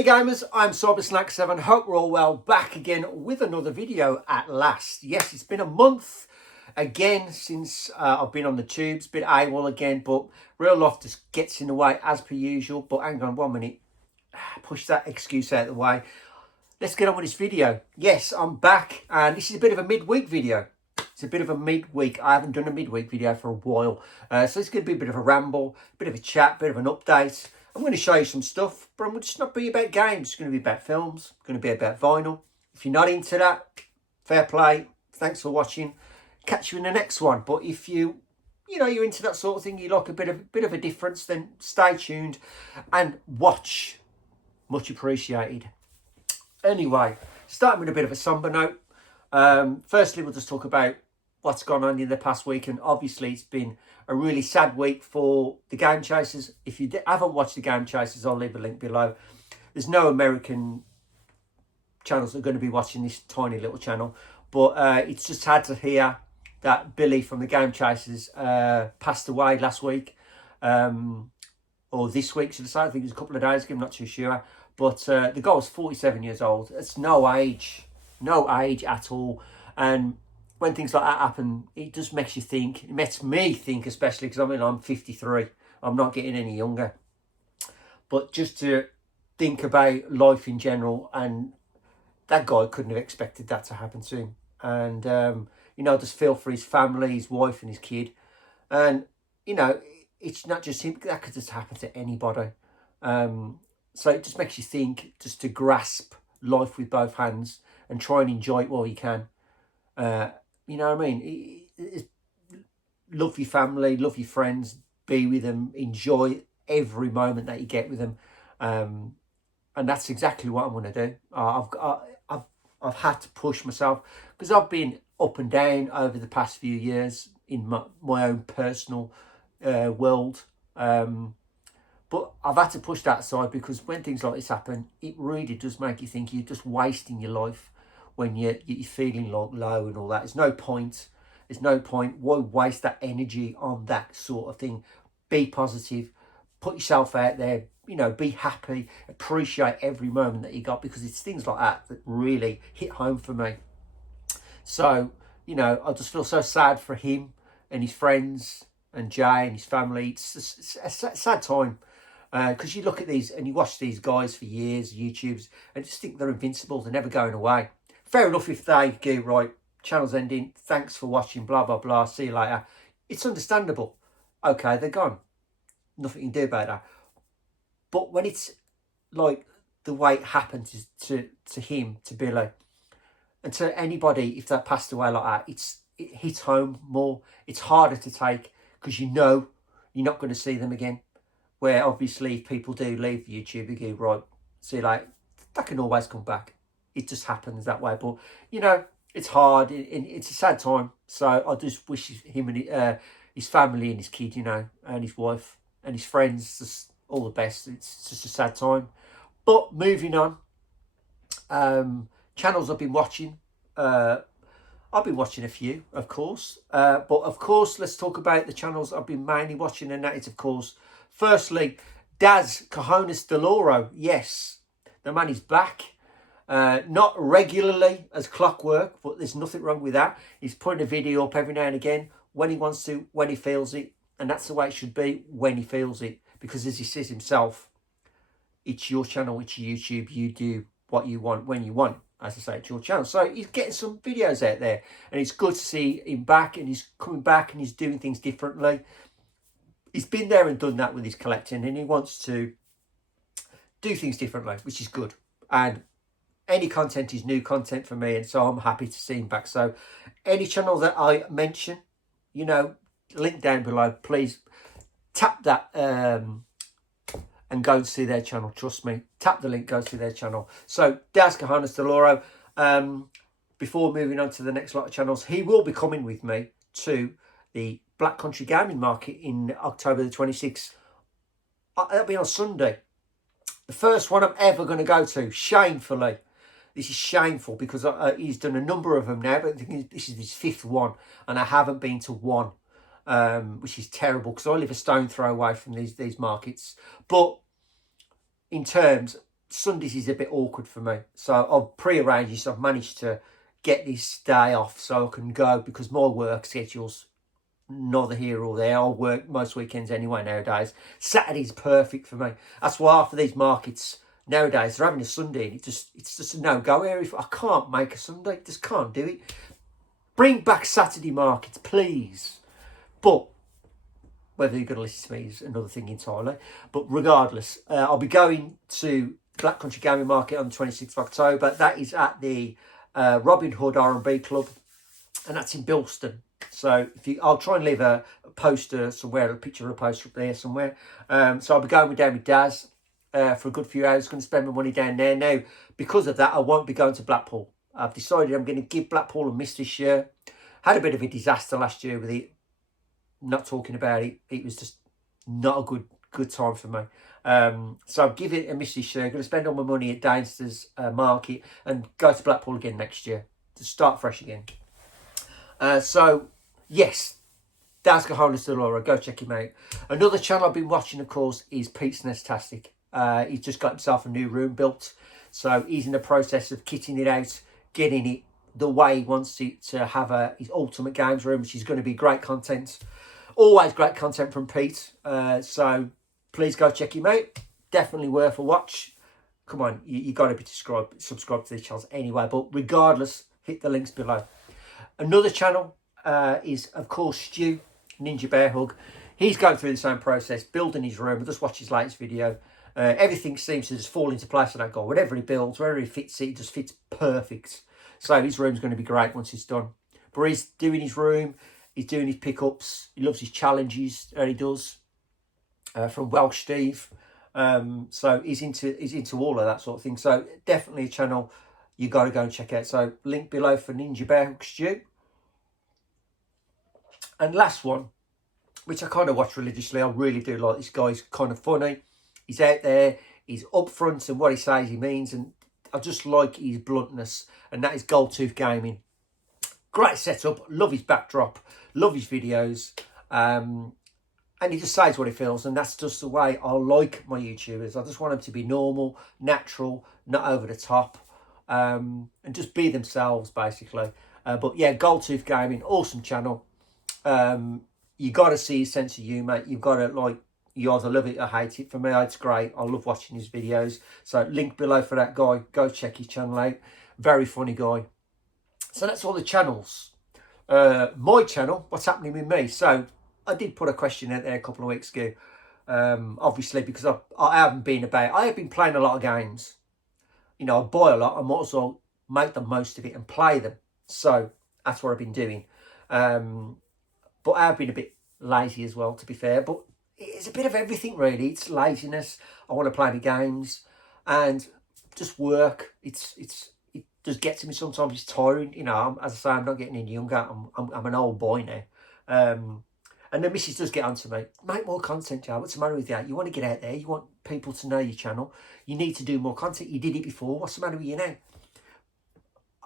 Hey gamers, I'm Syber7. Hope we're all well. Back again with another video at last. Yes, it's been a month again since I've been on the tubes. Bit AWOL again, but real life just gets in the way as per usual. But hang on 1 minute. Push that excuse out of the way. Let's get on with this video. Yes, I'm back, and this is a bit of a midweek video. It's a bit of a midweek. I haven't done a midweek video for a while. So it's going to be a bit of a ramble, a bit of a chat, a bit of an update. I'm going to show you some stuff, but I'm just not be about games. It's going to be about films. It's going to be about vinyl. If you're not into that, fair play. Thanks for watching. Catch you in the next one. But if you're into that sort of thing, you like a bit of a difference, then stay tuned and watch. Much appreciated. Anyway, starting with a bit of a somber note. Firstly, we'll just talk about what's gone on in the past week, and obviously it's been a really sad week for the Game Chasers. If you haven't watched the Game Chasers, I'll leave a link below. There's no American channels that are going to be watching this tiny little channel, but it's just sad to hear that Billy from the Game Chasers passed away last week, or this week, should I say. I think it was a couple of days ago, I'm not too sure. But the guy was 47 years old. It's no age at all. And when things like that happen, it just makes you think. It makes me think, especially because I'm 53. I'm not getting any younger. But just to think about life in general, and that guy couldn't have expected that to happen to him. And, I just feel for his family, his wife and his kid. And, it's not just him. That could just happen to anybody. So it just makes you think, just to grasp life with both hands and try and enjoy it while you can. You know what I mean? Love your family, love your friends, be with them, enjoy every moment that you get with them. And that's exactly what I'm going to do. I've had to push myself because I've been up and down over the past few years in my own personal world. But I've had to push that aside because when things like this happen, it really does make you think you're just wasting your life when you're feeling low and all that. There's no point. Why waste that energy on that sort of thing? Be positive. Put yourself out there. Be happy. Appreciate every moment that you got, because it's things like that that really hit home for me. So, I just feel so sad for him and his friends and Jay and his family. It's a sad time. Because you look at these and you watch these guys for years, YouTubers, and just think they're invincible. They're never going away. Fair enough if they go, right, channel's ending, thanks for watching, blah, blah, blah, see you later. It's understandable. Okay, they're gone. Nothing you can do about that. But when it's like the way it happened to him, to Billy, and to anybody, if that passed away like that, it hits home more. It's harder to take because you're not going to see them again. Where obviously if people do leave YouTube, you go, right, see, like, that can always come back. It just happens that way. But, it's hard. It's a sad time. So I just wish him and his family and his kid, and his wife and his friends just all the best. It's just a sad time. But moving on, channels I've been watching. I've been watching a few, of course. But, of course, let's talk about the channels I've been mainly watching. And that is, of course, firstly, Das Cojones del Oro. Yes, the man is back. Not regularly as clockwork, but there's nothing wrong with that. He's putting a video up every now and again when he wants to, when he feels it. And that's the way it should be, when he feels it. Because as he says himself, it's your channel, it's YouTube. You do what you want when you want. As I say, it's your channel. So he's getting some videos out there. And it's good to see him back, and he's coming back and he's doing things differently. He's been there and done that with his collecting, and he wants to do things differently, which is good. And any content is new content for me, and so I'm happy to see him back. So any channel that I mention, link down below, please tap that and go and see their channel. Trust me, tap the link, go see their channel. So Das Cojones del Oro. Before moving on to the next lot of channels, he will be coming with me to the Black Country Gaming Market in October the 26th. That'll be on Sunday. The first one I'm ever going to go to, shamefully. This is shameful because he's done a number of them now, but I think this is his fifth one, and I haven't been to one, which is terrible because I live a stone throw away from these markets. But in terms, Sundays is a bit awkward for me. So I've pre-arranged this. I've managed to get this day off so I can go, because my work schedule's neither here or there. I work most weekends anyway nowadays. Saturday's perfect for me. That's why after these markets nowadays, they're having a Sunday and it's just a no-go area. I can't make a Sunday. Just can't do it. Bring back Saturday markets, please. But whether you're going to listen to me is another thing entirely. But regardless, I'll be going to Black Country Gaming Market on the 26th of October. That is at the Robin Hood R&B Club, and that's in Bilston. So I'll try and leave a poster somewhere, a picture of a poster up there somewhere. So I'll be going down with Daz for a good few hours. Going to spend my money down there. Now, because of that, I won't be going to Blackpool. I've decided I'm going to give Blackpool a miss this year. Had a bit of a disaster last year with it. Not talking about it. It was just not a good time for me. So I'll give it a miss this year. I'm going to spend all my money at Dainster's Market and go to Blackpool again next year to start fresh again. So, yes, Daz Cajonas de Laura, go check him out. Another channel I've been watching, of course, is Pete's Nestastic. He's just got himself a new room built. So he's in the process of kitting it out, getting it the way he wants it to have his ultimate games room, which is going to be great content. Always great content from Pete. So please go check him out. Definitely worth a watch. Come on, you got to be subscribed to these channels anyway. But regardless, hit the links below. Another channel is, of course, Stu, Ninja Bear Hug. He's going through the same process, building his room. I just watched his latest video. Everything seems to just fall into place on that guy. Whatever he builds, wherever he fits it just fits perfect. So his room's going to be great once it's done. But he's doing his room. He's doing his pickups. He loves his challenges that he does from Welsh Steve. So he's into all of that sort of thing. So definitely a channel you got to go and check out. So link below for Ninja Bear Hug Stew. And last one, which I kind of watch religiously. I really do like this guy. He's kind of funny. He's out there. He's upfront and what he says he means. And I just like his bluntness. And that is Goldtooth Gaming. Great setup. Love his backdrop. Love his videos. And he just says what he feels. And that's just the way I like my YouTubers. I just want them to be normal, natural, not over the top. And just be themselves, basically. But yeah, Goldtooth Gaming, awesome channel. You got to see his sense of humour. You've got to, you either love it or hate it. For me, it's great. I love watching his videos. So link below for that guy. Go check his channel out. Very funny guy. So that's all the channels. My channel, what's happening with me? So I did put a question out there a couple of weeks ago. Obviously, because I haven't been about. I have been playing a lot of games. You know, I buy a lot. I might as well make the most of it and play them. So that's what I've been doing. But I have been a bit lazy as well, to be fair. But it's a bit of everything, really. It's laziness. I want to play the games and just work. It just gets to me sometimes. It's tiring. You know, as I say, I'm not getting any younger. I'm an old boy now. And the missus does get on to me. Make more content, Joe. What's the matter with you? You want to get out there. You want people to know your channel. You need to do more content. You did it before. What's the matter with you now?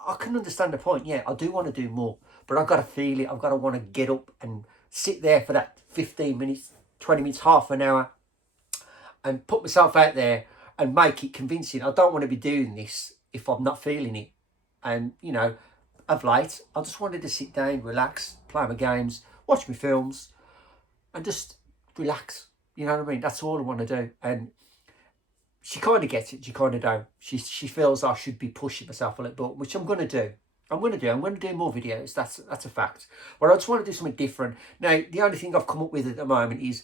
I can understand the point. Yeah, I do want to do more. But I've got to feel it. I've got to want to get up and sit there for that 15 minutes, 20 minutes, half an hour. And put myself out there and make it convincing. I don't want to be doing this if I'm not feeling it. And, you know, of late, I just wanted to sit down, relax, play my games, watch my films, and just relax. You know what I mean? That's all I want to do. And she kind of gets it. She kind of don't. She feels I should be pushing myself a little bit, which I'm going to do. I'm going to do more videos. That's a fact. But I just want to do something different. Now, the only thing I've come up with at the moment is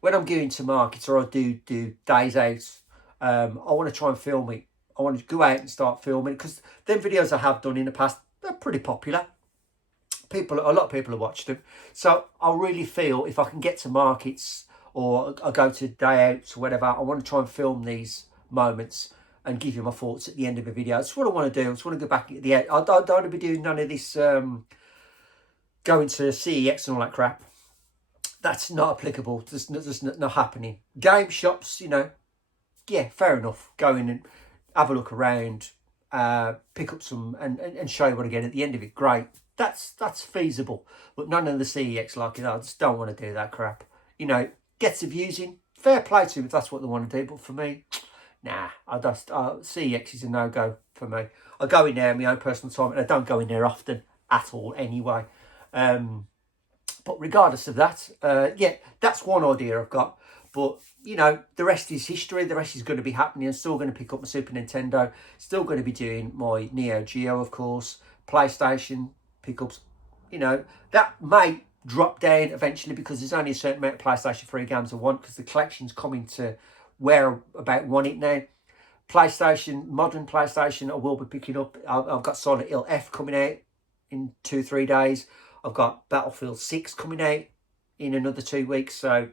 when I'm going to markets or I do days out, I want to try and film it. I want to go out and start filming because them videos I have done in the past, they're pretty popular. A lot of people have watched them. So I really feel if I can get to markets or I go to day outs or whatever, I want to try and film these moments and give you my thoughts at the end of the video. That's what I want to do. I just want to go back at the end. I don't want to be doing none of this going to CEX and all that crap. That's not applicable. That's not happening. Game shops, you know, yeah, fair enough. Go in and have a look around, pick up some and show you what I get at the end of it. Great. That's feasible. But none of the CEX like, you know, I just don't want to do that crap. You know, gets the views in. Fair play to them if that's what they want to do. But for me, Nah, CEX is a no-go for me. I go in there in my own personal time, and I don't go in there often at all anyway. But regardless of that, yeah, that's one idea I've got. But, you know, the rest is history. The rest is going to be happening. I'm still going to pick up my Super Nintendo. Still going to be doing my Neo Geo, of course. PlayStation pickups. You know, that may drop down eventually because there's only a certain amount of PlayStation 3 games I want because the collection's coming to where I about want it now. PlayStation, modern PlayStation, I will be picking up. I've got Silent Hill F coming out in 2-3 days. I've got Battlefield 6 coming out in another 2 weeks. So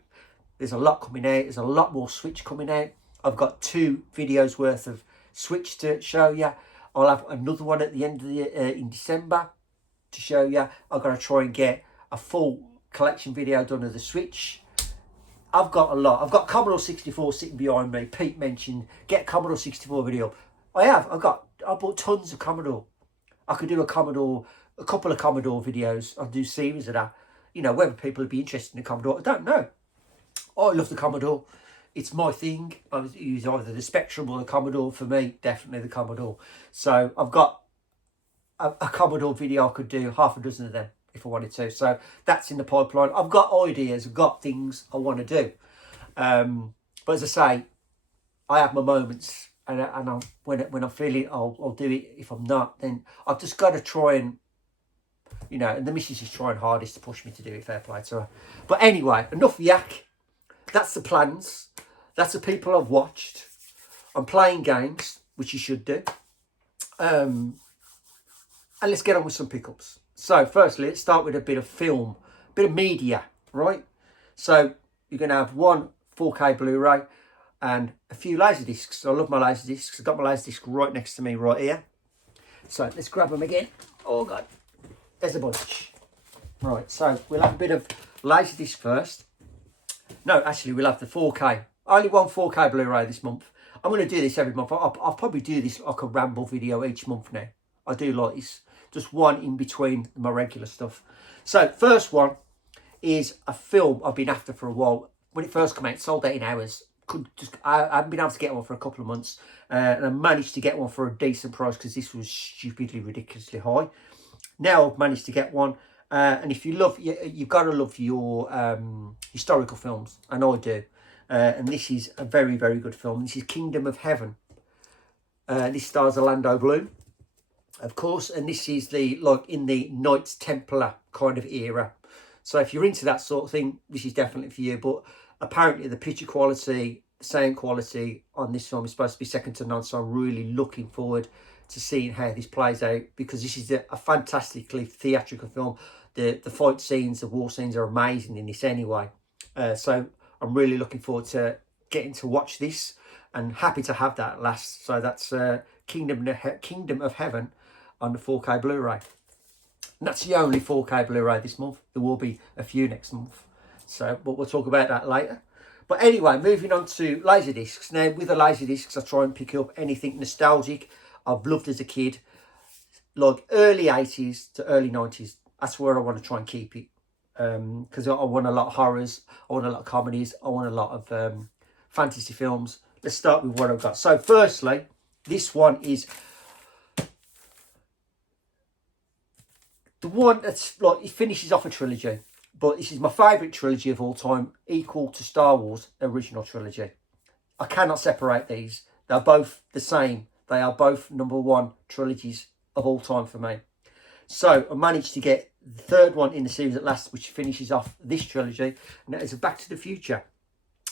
there's a lot coming out. There's a lot more Switch coming out. I've got 2 videos worth of Switch to show you. I'll have another one at the end of the in December to show you. I've got to try and get a full collection video done of the Switch. I've got a lot. I've got Commodore 64 sitting behind me. Pete mentioned get Commodore 64 video. I bought tons of Commodore. I could do a couple of Commodore videos. I'll do series of that. You know, whether people would be interested in the Commodore, I don't know. I love the Commodore. It's my thing. I use either the Spectrum or the Commodore. For me, definitely the Commodore. So I've got a Commodore video. I could do half a dozen of them if I wanted to. So that's in the pipeline. I've got ideas. I've got things I want to do. But as I say, I have my moments. And when I'm feeling, I'll do it. If I'm not, then I've just got to try and, you know, and the missus is trying hardest to push me to do it, fair play to her. But anyway, enough yak. That's the plans. That's the people I've watched. I'm playing games, which you should do. And let's get on with some pickups. So firstly, let's start with a bit of film, a bit of media, right? So you're going to have one 4K Blu-ray and a few Laserdiscs. I love my Laserdiscs. I've got my Laserdisc right next to me right here. So let's grab them again. Oh, God. There's a bunch. Right, so we'll have a bit of Laserdisc first. No, actually, we'll have the 4K. Only one 4K Blu-ray this month. I'm going to do this every month. I'll probably do this like a ramble video each month now. I do like this. Just one in between my regular stuff. So, first one is a film I've been after for a while. When it first came out, it sold out in hours. I haven't been able to get one for a couple of months. And I managed to get one for a decent price because this was stupidly, ridiculously high. Now I've managed to get one. And if you love, you've got to love your historical films. And I do. And this is a very, very good film. This is Kingdom of Heaven. This stars Orlando Bloom, of course. And this is in the Knights Templar kind of era. So if you're into that sort of thing, this is definitely for you. But apparently the picture quality, the sound quality on this film is supposed to be second to none. So I'm really looking forward to seeing how this plays out, because this is a fantastically theatrical film. The fight scenes, the war scenes are amazing in this anyway. So I'm really looking forward to getting to watch this, and happy to have that at last. So that's Kingdom of Heaven on the 4K Blu-ray. And that's the only 4K Blu-ray this month. There will be a few next month. So, but we'll talk about that later. But anyway, moving on to Laserdiscs. Now, with the Laserdiscs, I try and pick up anything nostalgic I've loved as a kid, like early 80s to early 90s. That's where I want to try and keep it. Because I want a lot of horrors, I want a lot of comedies, I want a lot of fantasy films. Let's start with what I've got. So firstly, this one is the one that's like, it finishes off a trilogy. But this is my favourite trilogy of all time, equal to Star Wars original trilogy. I cannot separate these. They're both the same. They are both #1 trilogies of all time for me. So I managed to get the third one in the series at last, which finishes off this trilogy, and that is Back to the Future.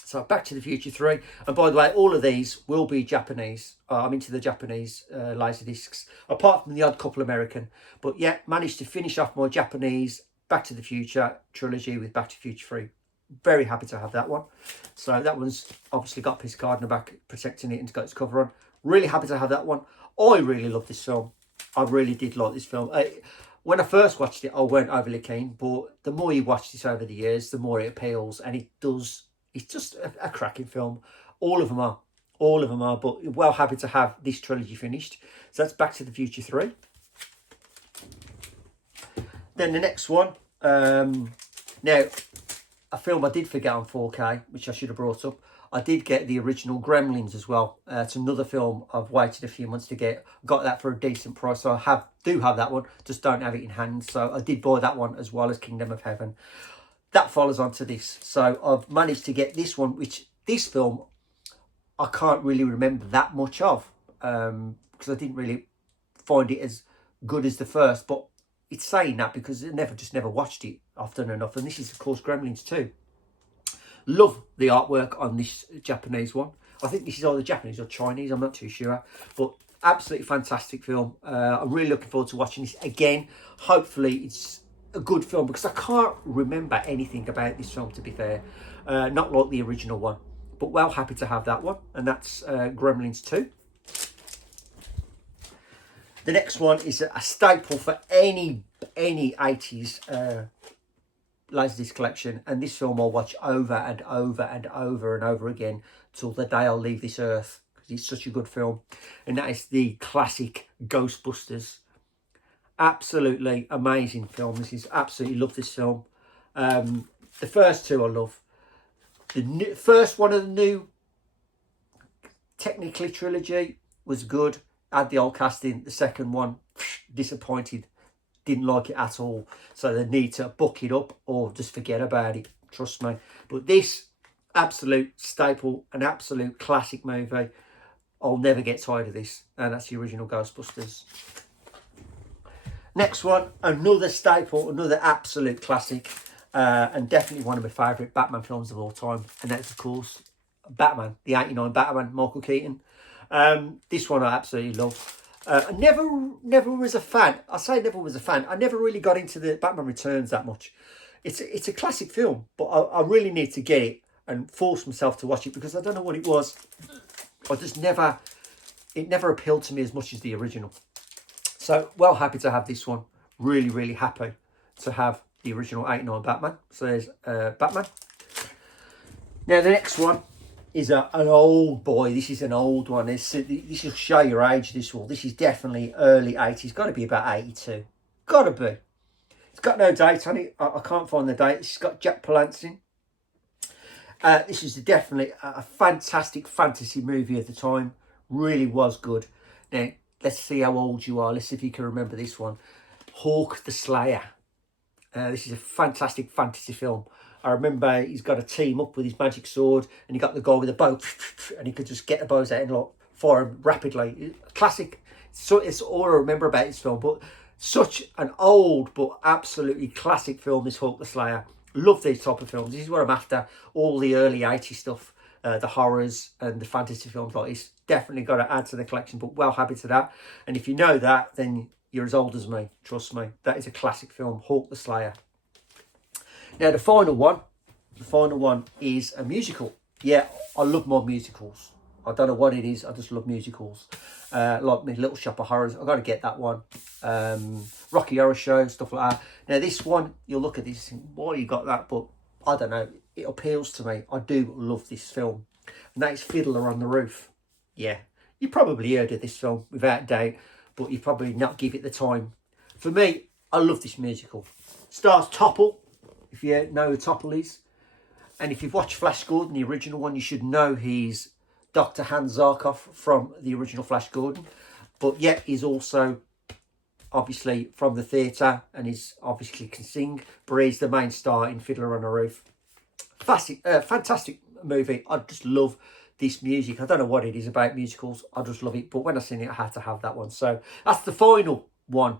So Back to the Future 3. And by the way, all of these will be Japanese. I'm into the Japanese Laserdiscs, apart from the odd couple American. But yeah, managed to finish off my Japanese Back to the Future trilogy with Back to the Future 3. Very happy to have that one. So that one's obviously got a piece of card in the back protecting it and it's got its cover on. Really happy to have that one. I really love this film. I really did like this film. When I first watched it, I weren't overly keen, but the more you watch this over the years, the more it appeals, and it's just a cracking film. All of them are, but well happy to have this trilogy finished. So that's Back to the Future 3. Then the next one, now a film I did forget on 4K, which I should have brought up. I did get the original Gremlins as well. It's another film I've waited a few months to get. Got that for a decent price, so I do have that one, just don't have it in hand. So I did buy that one as well as Kingdom of Heaven. That follows on to this. So I've managed to get this one, which this film I can't really remember that much of, because I didn't really find it as good as the first. But it's saying that because I never watched it often enough. And this is, of course, Gremlins 2. Love the artwork on this Japanese one. I think this is either Japanese or Chinese, I'm not too sure. But absolutely fantastic film. I'm really looking forward to watching this again. Hopefully it's a good film, because I can't remember anything about this film, to be fair. Not like the original one. But well happy to have that one. And that's Gremlins 2. The next one is a staple for any 80s Laserdisc collection, and this film I'll watch over and over and over and over again till the day I'll leave this earth, because it's such a good film, and that is the classic Ghostbusters. Absolutely amazing film. This is absolutely love this film. The first two I love. The first one of the new, technically trilogy, was good. Had the old casting. The second one, disappointed. Didn't like it at all. So they need to book it up or just forget about it. Trust me. But this, absolute staple, an absolute classic movie. I'll never get tired of this. And that's the original Ghostbusters. Next one, another staple, another absolute classic. And definitely one of my favourite Batman films of all time. And that's, of course, Batman, the 89 Batman, Michael Keaton. This one I absolutely love. I never was a fan. I say never was a fan. I never really got into the Batman Returns that much. It's a classic film, but I really need to get it and force myself to watch it, because I don't know what it was. It never appealed to me as much as the original. So, well happy to have this one. Really, really happy to have the original 89 Batman. So there's Batman. Now the next one is an old boy. This is an old one. This will show your age, this will. This is definitely early 80s. Got to be about 82. Got to be. It's got no date on it. I can't find the date. It's got Jack Palance in. This is definitely a fantastic fantasy movie at the time. Really was good. Now, let's see how old you are. Let's see if you can remember this one. Hawk the Slayer. This is a fantastic fantasy film. I remember he's got a team up with his magic sword, and he got the guy with the bow, and he could just get the bows out and like fire them rapidly. Classic. So it's all I remember about this film, but such an old but absolutely classic film, this Hawk the Slayer. Love these type of films. This is what I'm after. All the early 80s stuff, the horrors and the fantasy films like this. Definitely got to add to the collection, but well happy to that. And if you know that, then you're as old as me. Trust me. That is a classic film, Hawk the Slayer. Now, the final one is a musical. Yeah, I love my musicals. I don't know what it is. I just love musicals. Like my Little Shop of Horrors. I've got to get that one. Rocky Horror Show, stuff like that. Now, this one, you'll look at this and think, why you got that? But I don't know. It appeals to me. I do love this film. And that is Fiddler on the Roof. Yeah, you probably heard of this film, without doubt. But you probably not give it the time. For me, I love this musical. Stars Topple, if you know who Topple is. And if you've watched Flash Gordon, the original one, you should know he's Dr. Hans Zarkov from the original Flash Gordon. But yet he's also obviously from the theatre, and he's obviously can sing, but he's the main star in Fiddler on a Roof. Fantastic movie. I just love this music. I don't know what it is about musicals. I just love it. But when I seen it, I had to have that one. So that's the final one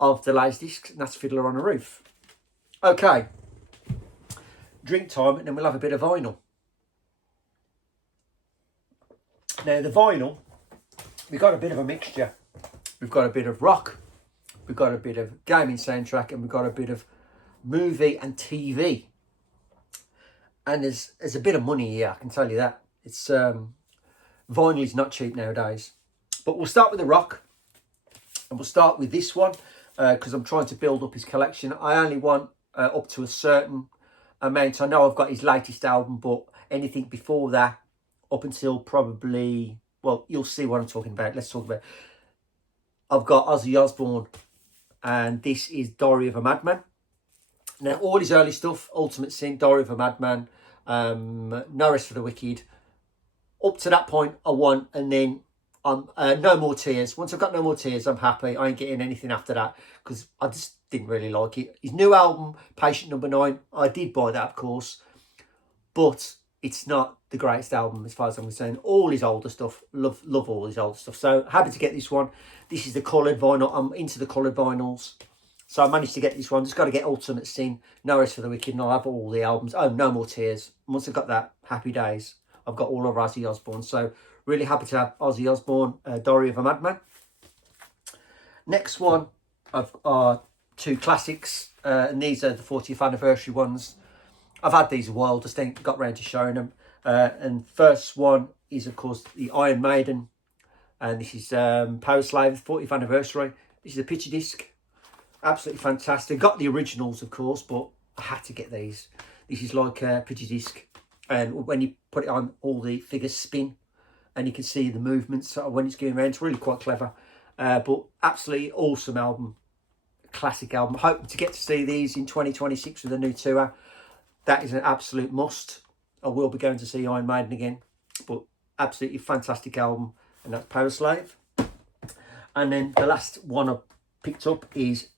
of the Laserdiscs, and that's Fiddler on a Roof. Okay. Drink time, and then we'll have a bit of vinyl. Now, the vinyl, we've got a bit of a mixture. We've got a bit of rock, we've got a bit of gaming soundtrack, and we've got a bit of movie and TV. And there's a bit of money here, I can tell you that. It's vinyl is not cheap nowadays. But we'll start with the rock, and we'll start with this one because I'm trying to build up his collection. I only want up to a certain amount. I know I've got his latest album, but anything before that, up until probably, well, you'll see what I'm talking about. Let's talk about it. I've got Ozzy Osbourne, and this is Diary of a Madman. Now, all his early stuff, Ultimate Sin, Diary of a Madman, No Rest for the Wicked, up to that point I won, and then No More Tears. Once I've got No More Tears, I'm happy. I ain't getting anything after that, because I just didn't really like it. His new album, Patient Number 9, I did buy that, of course, but it's not the greatest album as far as I'm concerned. All his older stuff, love all his older stuff. So happy to get this one. This is the coloured vinyl. I'm into the coloured vinyls. So I managed to get this one. Just got to get Ultimate Sin, No Rest for the Wicked, and I'll have all the albums. Oh, No More Tears. Once I've got that, happy days. I've got all of Ozzy Osbourne. So really happy to have Ozzy Osbourne, Diary of a Madman. Next one, I've two classics. And these are the 40th anniversary ones. I've had these a while, just ain't got round to showing them. And first one is, of course, the Iron Maiden. And this is Power Slave, 40th anniversary. This is a picture disc. Absolutely fantastic. Got the originals, of course, but I had to get these. This is like a picture disc. And when you put it on, all the figures spin. And you can see the movements when it's going around. It's really quite clever. But absolutely awesome album. Classic album. Hoping to get to see these in 2026 with a new tour. That is an absolute must. I will be going to see Iron Maiden again. But absolutely fantastic album. And that's Power Slave. And then the last one I picked up is,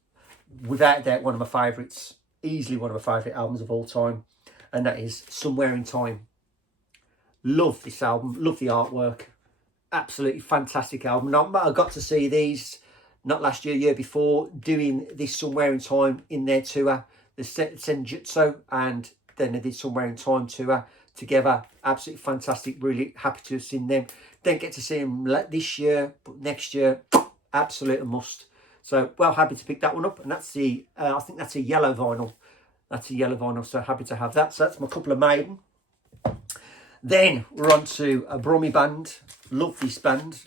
without doubt, one of my favourites. Easily one of my favourite albums of all time. And that is Somewhere in Time. Love this album. Love the artwork. Absolutely fantastic album. Now, I got to see these, not last year, year before, doing this Somewhere in Time in their tour. The Senjutsu, and then they did Somewhere in Time tour together. Absolutely fantastic. Really happy to have seen them. Didn't get to see them this year, but next year, absolute must. So, well, happy to pick that one up. And that's the, I think that's a yellow vinyl. That's a yellow vinyl, so happy to have that. So that's my couple of Maiden. Then we're on to a Brummy band. Love this band.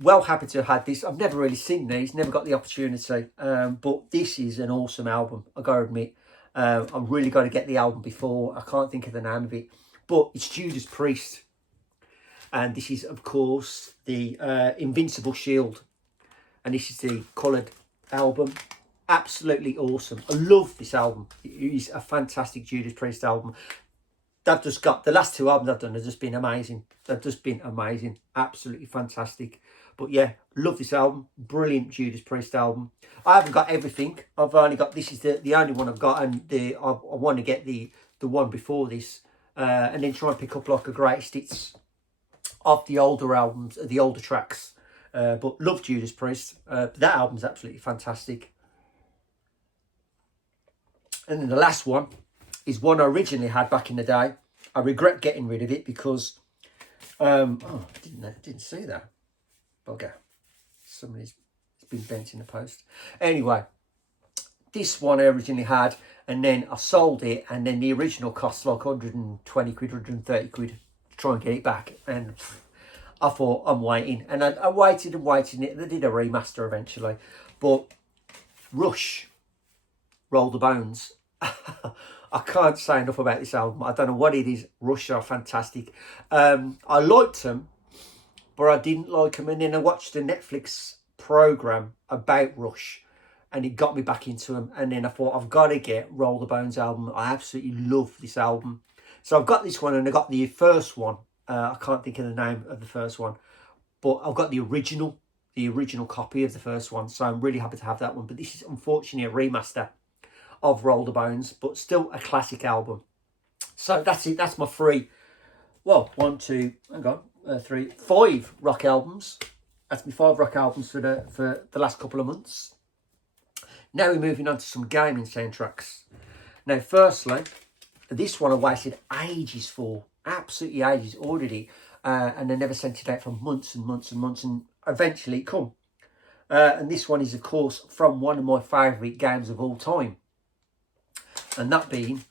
Well, happy to have had this. I've never really seen these, never got the opportunity. But this is an awesome album, I gotta admit. I've really got to get the album before. I can't think of the name of it. But it's Judas Priest. And this is, of course, the Invincible Shield. And this is the coloured album. Absolutely awesome. I love this album. It is a fantastic Judas Priest album. They've just got, the last two albums I've done have just been amazing. They've just been amazing. Absolutely fantastic. But yeah, love this album. Brilliant Judas Priest album. I haven't got everything. I've only got, this is the only one I've got, and I want to get the one before this. And then try and pick up like a greatest hits of the older albums, the older tracks. But love Judas Priest. That album's absolutely fantastic. And then the last one is one I originally had back in the day. I regret getting rid of it because, I didn't see that. Bugger. Somebody's been bent in the post. Anyway, this one I originally had, and then I sold it, and then the original cost like 120 quid, 130 quid to try and get it back. And I thought, I'm waiting. And I waited and waited, and they did a remaster eventually. But Rush, Roll the Bones. I can't say enough about this album. I don't know what it is. Rush are fantastic. I liked them, but I didn't like them. And then I watched a Netflix program about Rush, and it got me back into them. And then I thought, I've got to get Roll the Bones album. I absolutely love this album. So I've got this one, and I got the first one. I can't think of the name of the first one, but I've got the original copy of the first one. So I'm really happy to have that one. But this is unfortunately a remaster of Roll the Bones, but still a classic album. So that's it. That's my three. Well, 5 rock albums. That's my 5 rock albums for the last couple of months. Now we're moving on to some gaming soundtracks. Now, firstly, this one I waited ages for. Absolutely ages. Ordered it, and I never sent it out for months and months and months, and eventually it come. And this one is, of course, from one of my favourite games of all time. And that being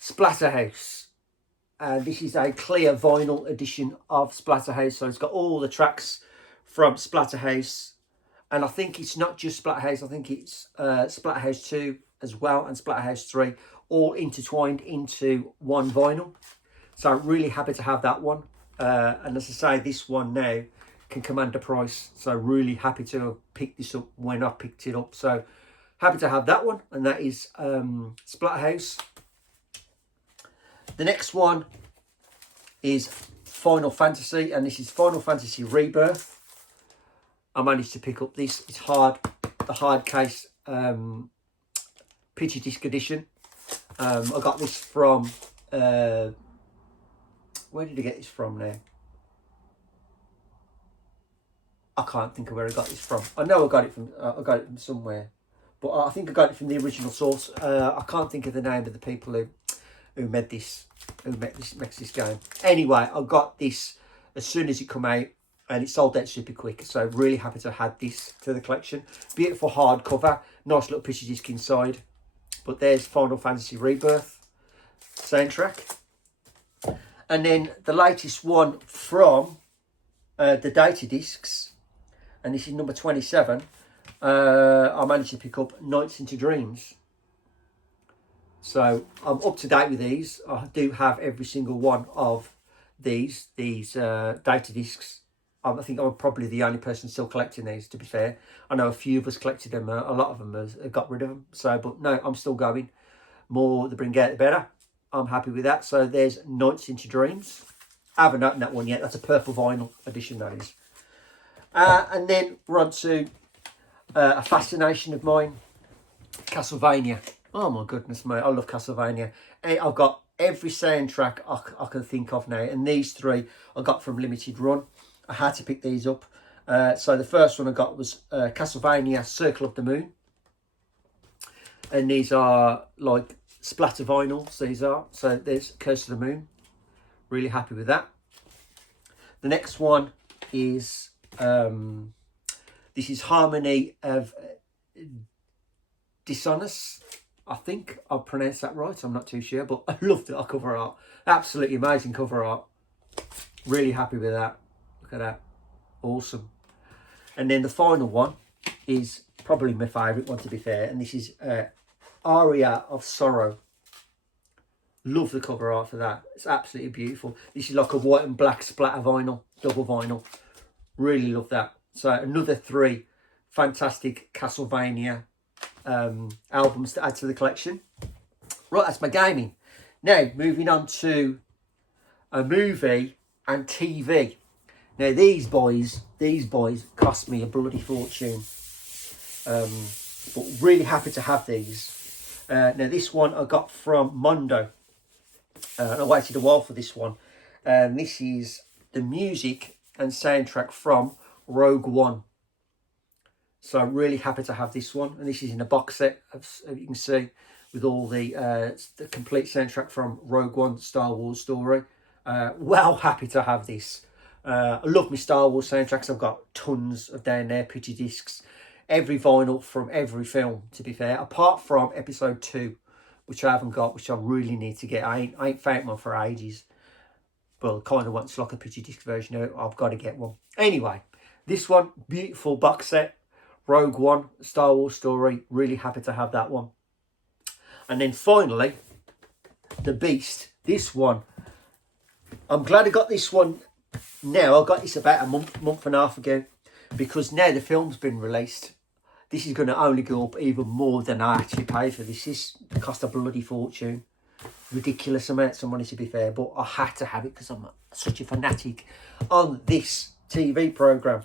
Splatterhouse. This is a clear vinyl edition of Splatterhouse. So it's got all the tracks from Splatterhouse. And I think it's not just Splatterhouse. I think it's Splatterhouse 2 as well, and Splatterhouse 3, all intertwined into one vinyl. So I'm really happy to have that one. And as I say, this one now can command a price. So really happy to have picked this up when I picked it up. So happy to have that one, and that is Splatterhouse. The next one is Final Fantasy, and this is Final Fantasy Rebirth. I managed to pick up this. It's the hard case picture disc edition. I got this from where did I get this from now? I can't think of where I got this from. I know I got it from somewhere, but I think I got it from the original source. I can't think of the name of the people who made this makes this game. Anyway, I got this as soon as it come out, and it sold out super quick. So really happy to add this to the collection. Beautiful hardcover, nice little picture disc inside. But there's Final Fantasy Rebirth soundtrack. And then the latest one from the data discs, and this is number 27. I managed to pick up Nights into Dreams. So I'm up to date with these. I do have every single one of these data discs. I think I'm probably the only person still collecting these, to be fair. I know a few of us collected them. A lot of them have got rid of them. So, but no, I'm still going. More the bring out, the better. I'm happy with that. So there's Nights into Dreams. I haven't opened that one yet. That's a purple vinyl edition, that is. And then we're on to a fascination of mine, Castlevania. Oh my goodness, mate. I love Castlevania. I've got every soundtrack I can think of now. And these three I got from Limited Run. I had to pick these up. So the first one I got was Castlevania Circle of the Moon. And these are like splatter vinyls, these are. So there's Curse of the Moon. Really happy with that. The next one is, this is Harmony of Dissonance. I think I've pronounced that right. I'm not too sure, but I loved it. Our cover art. Absolutely amazing cover art. Really happy with that. Look at that. Awesome. And then the final one is probably my favourite one, to be fair. And this is Aria of Sorrow. Love the cover art for that. It's absolutely beautiful. This is like a white and black splatter vinyl, double vinyl. Really love that. So another three fantastic Castlevania albums to add to the collection. Right, that's my gaming. Now, moving on to a movie and TV. Now, these boys cost me a bloody fortune. But really happy to have these. Now, this one I got from Mondo. I waited a while for this one. This is the music and soundtrack from Rogue One. So I'm really happy to have this one. And this is in a box set, as you can see, with all the complete soundtrack from Rogue One, Star Wars story. Well happy to have this. I love my Star Wars soundtracks. I've got tons of down there, picture discs, every vinyl from every film, to be fair, apart from episode 2, which I haven't got, which I really need to get. I ain't found one for ages. But I kind of want like a picture disc version of it. I've got to get one. Anyway, this one, beautiful box set. Rogue One, Star Wars story. Really happy to have that one. And then finally, The Beast. This one, I'm glad I got this one now. I got this about a month and a half ago, because now the film's been released. This is going to only go up even more than I actually paid for this. This cost a bloody fortune. Ridiculous amounts of money, to be fair, but I had to have it because I'm such a fanatic on this TV programme.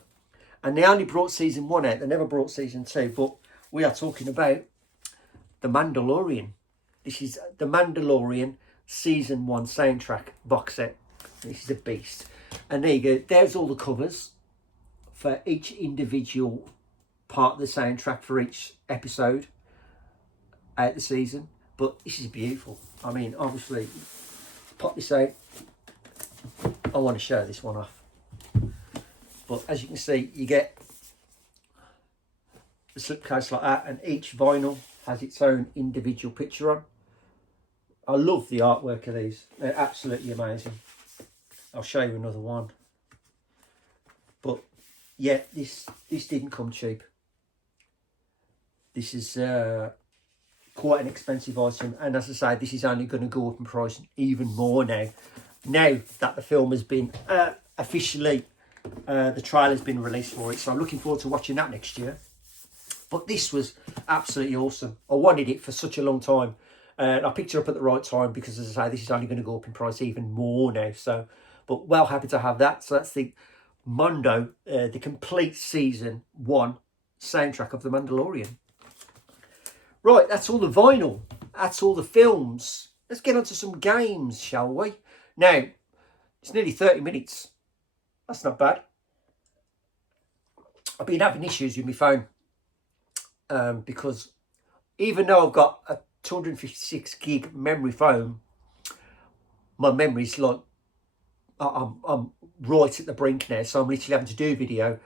And they only brought season 1 out. They never brought season 2. But we are talking about The Mandalorian. This is The Mandalorian season 1 soundtrack box set. This is a beast. And there you go. There's all the covers for each individual part of the soundtrack for each episode out the season. But this is beautiful. I mean, obviously, pop this out. I want to show this one off. But as you can see, you get the slipcase like that, and each vinyl has its own individual picture on. I love the artwork of these. They're absolutely amazing. I'll show you another one. But yeah, this didn't come cheap. This is quite an expensive item, and as I say, this is only going to go up in price even more now that the film has been officially the trailer's been released for it. So I'm looking forward to watching that next year. But this was absolutely awesome. I wanted it for such a long time. I picked it up at the right time because, as I say, this is only going to go up in price even more now. So, but well happy to have that. So that's the Mondo, the complete season 1 soundtrack of The Mandalorian. Right, that's all the vinyl. That's all the films. Let's get on to some games, shall we? Now, it's nearly 30 minutes. That's not bad. I've been having issues with my phone because even though I've got a 256 gig memory phone, my memory's like, I'm right at the brink now. So I'm literally having to do video,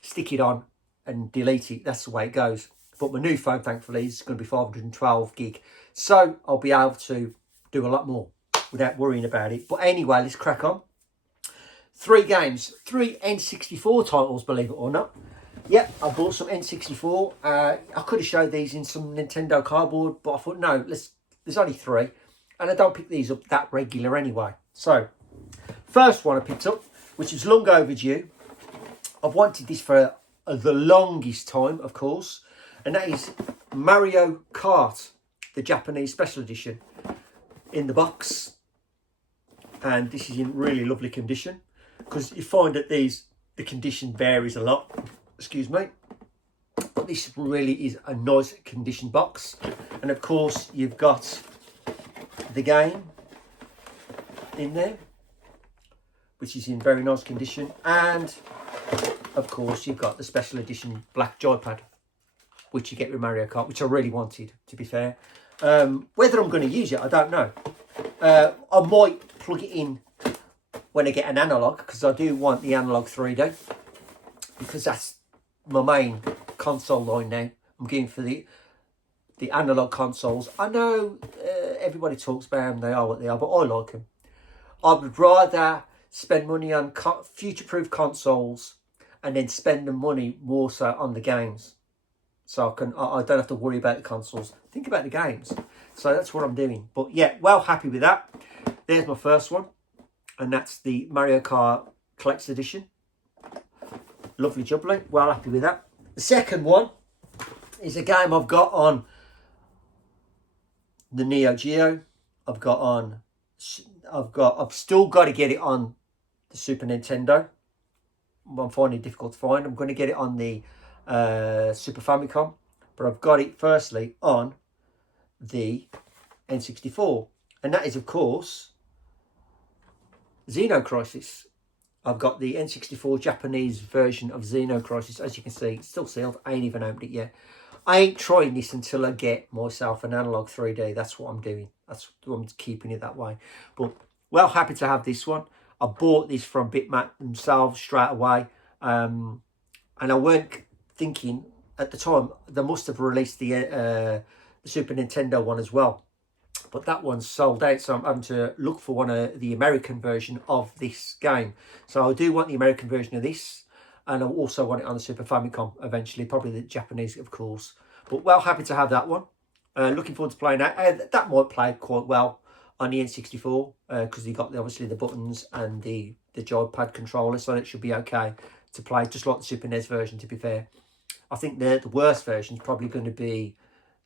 stick it on and delete it. That's the way it goes. But my new phone, thankfully, is going to be 512 gig. So I'll be able to do a lot more without worrying about it. But anyway, let's crack on. 3 games, 3 N64 titles, believe it or not. Yep, I bought some N64. I could have showed these in some Nintendo cardboard, but I thought, no, there's only 3. And I don't pick these up that regular anyway. So, first one I picked up, which is long overdue. I've wanted this for the longest time, of course. And that is Mario Kart, the Japanese special edition, in the box. And this is in really lovely condition, because you find that the condition varies a lot. Excuse me. But this really is a nice condition box. And of course, you've got the game in there, which is in very nice condition. And of course, you've got the special edition black joypad, which you get with Mario Kart, which I really wanted, to be fair. Whether I'm going to use it, I don't know. I might plug it in when I get an analog, because I do want the analog 3D, because that's my main console line now. I'm going for the analog consoles. I know everybody talks about them, they are what they are, but I like them. I would rather spend money on future-proof consoles and then spend the money more so on the games. So I don't have to worry about the consoles. Think about the games. So that's what I'm doing. But yeah, well happy with that. There's my first one. And that's the Mario Kart Collector's Edition. Lovely jubbly. Well happy with that. The second one is a game I've got on the Neo Geo. I've still got to get it on the Super Nintendo. I'm finding it difficult to find. I'm going to get it on the Super Famicom, but I've got it firstly on the N64, and that is of course Xeno Crisis. I've got the N64 Japanese version of Xeno Crisis. As you can see, it's still sealed. I ain't even opened it yet. I ain't trying this until I get myself an analog 3D. That's what I'm doing. I'm keeping it that way. But well happy to have this one. I bought this from Bitmap themselves straight away, and I weren't thinking at the time they must have released the Super Nintendo one as well, but that one's sold out, so I'm having to look for the American version of this game. So I do want the American version of this, and I also want it on the Super Famicom eventually, probably the Japanese of course. But well happy to have that one. Looking forward to playing that. That might play quite well on the N64 because you got obviously the buttons and the joypad controller, so it should be okay to play, just like the Super NES version, to be fair. I think the worst version is probably going to be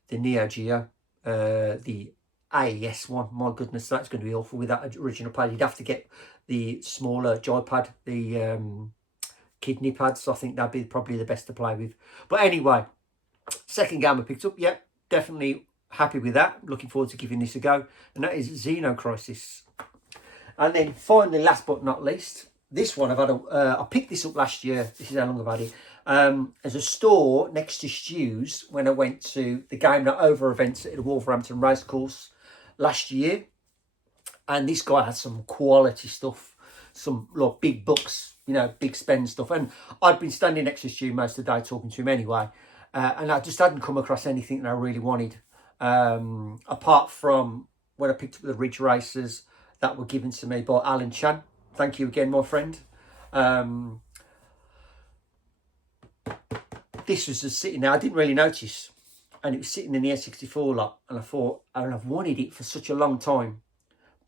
the Neo Geo, the AES one. My goodness, that's going to be awful with that original pad. You'd have to get the smaller joypad, the kidney pads. I think that'd be probably the best to play with. But anyway, second game I picked up. Yep, definitely happy with that. Looking forward to giving this a go. And that is Xeno Crisis. And then finally, last but not least, this one I picked this up last year. This is how long I've had it. There's a store next to Stew's when I went to the Game Not Over events at the Wolverhampton Racecourse last year. And this guy had some quality stuff, some like big books, you know, big spend stuff. And I'd been standing next to Stew most of the day talking to him anyway. And I just hadn't come across anything that I really wanted. Apart from when I picked up the Ridge Racers that were given to me by Alan Chan. Thank you again, my friend. This was just sitting there. I didn't really notice. And it was sitting in the N64 lot. And I thought, and I've wanted it for such a long time.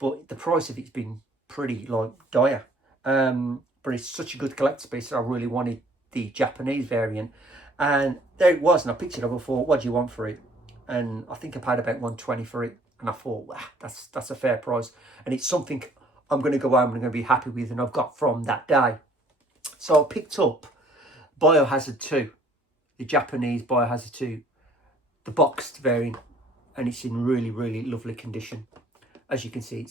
But the price of it's been pretty, like, dire. But it's such a good collector's piece that I really wanted the Japanese variant. And there it was, and I picked it up and thought, what do you want for it? And I think I paid about 120 for it. And I thought, wow, that's a fair price. And it's something I'm going to go home and I'm going to be happy with, and I've got from that day. So I picked up Biohazard 2, the Japanese Biohazard 2, the boxed variant, and it's in really, really lovely condition. As you can see,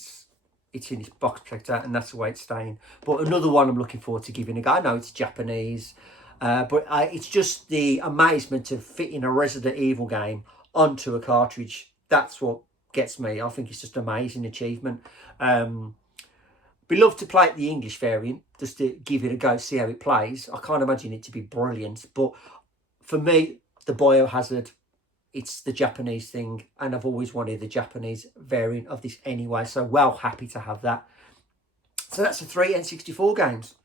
it's in its box protector, and that's the way it's staying. But another one I'm looking forward to giving a go. I know it's Japanese, but it's just the amazement of fitting a Resident Evil game onto a cartridge. That's what gets me. I think it's just an amazing achievement. Be love to play it the English variant, just to give it a go, see how it plays. I can't imagine it to be brilliant, but for me, the Biohazard, it's the Japanese thing, and I've always wanted the Japanese variant of this anyway, so well happy to have that. So that's the 3 N64 games,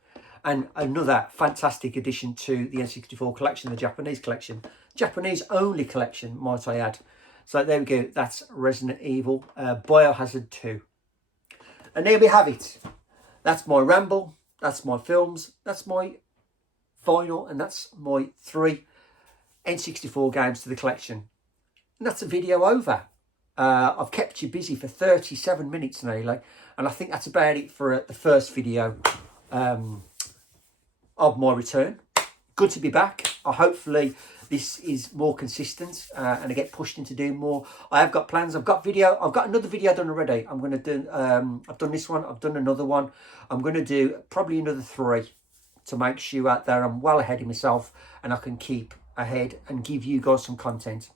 and another fantastic addition to the N64 collection, the Japanese collection. Japanese only collection, might I add. So there we go, that's Resident Evil Biohazard 2. And there we have it. That's my ramble, that's my films, that's my vinyl, and that's my 3 N64 games to the collection. And that's a video over. I've kept you busy for 37 minutes nearly, and I think that's about it for the first video of my return. Good to be back. Hopefully this is more consistent and I get pushed into doing more. I have got plans. I've got another video done already. I'm going to do, I've done this one, I've done another one. I'm going to do probably another 3 to make sure out there I'm well ahead of myself and I can keep ahead and give you guys some content.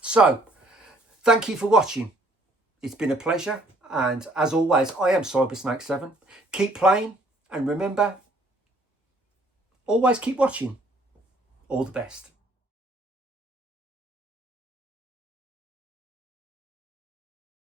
So, thank you for watching. It's been a pleasure. And as always, I am Cybersnake7. Keep playing, and remember, always keep watching. All the best.